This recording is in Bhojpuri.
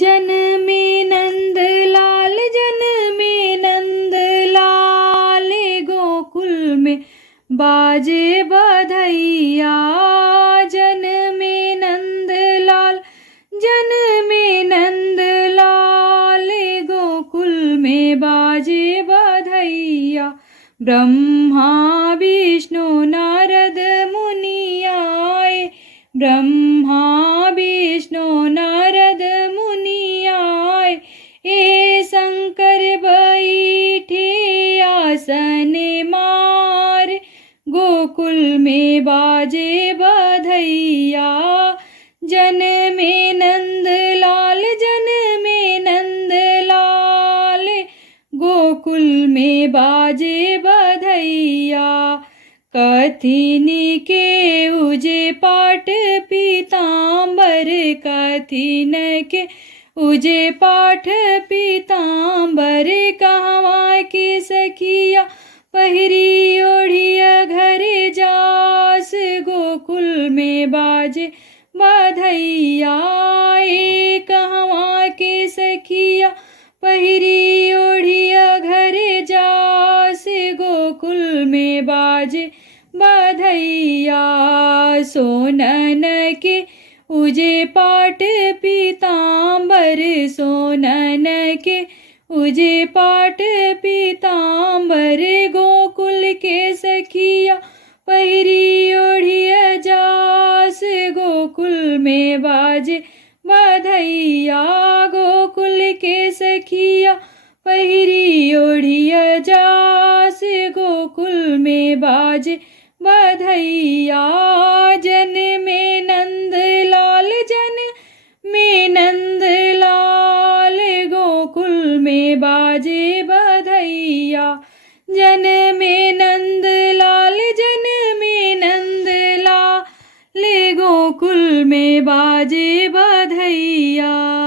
जन में नंद लाल, जन में नंद लाल, गोकुल में बाजे बधैया। जन में नंद लाल, जन में नंद लाल, गोकुल में बाजे बधैया। ब्रह्मा विष्णु नारद मुनि आए, ब्रह्मा विष्णु नारद मुनि आए। ए शंकर बैठे आसन मार, गोकुल में बाजे बधैया। जन में नंद लाल, जन में नंद लाल, गोकुल में बाजे बधैया। कथिनी के उजे पाट पीताम्बर, कथिन के उजे पाठ पीताम्बर। कहवा की सखिया पहिरी ओढ़िया घर जास, गोकुल में बाजे बधैया। ए कहवा के सखिया पहिरी ओढ़िया घर जास, गोकुल में बाजे बधैया। सोनन के उजे पाट पीताम्बर, सोनन के उजे पाट पीताम्बर। गोकुल के सखिया पहिरी ओढ़िया जास, गोकुल में बाजे बधैया। गोकुल के सखिया पहिरी ओढ़िया जास, गोकुल में बाजे बधैया। जन में नंद लाल, जन में नंद लाल, गोकुल में बाजे बधैया। जन में नंद लाल, जन में नंद लाल, गोकुल में बाजे बधैया।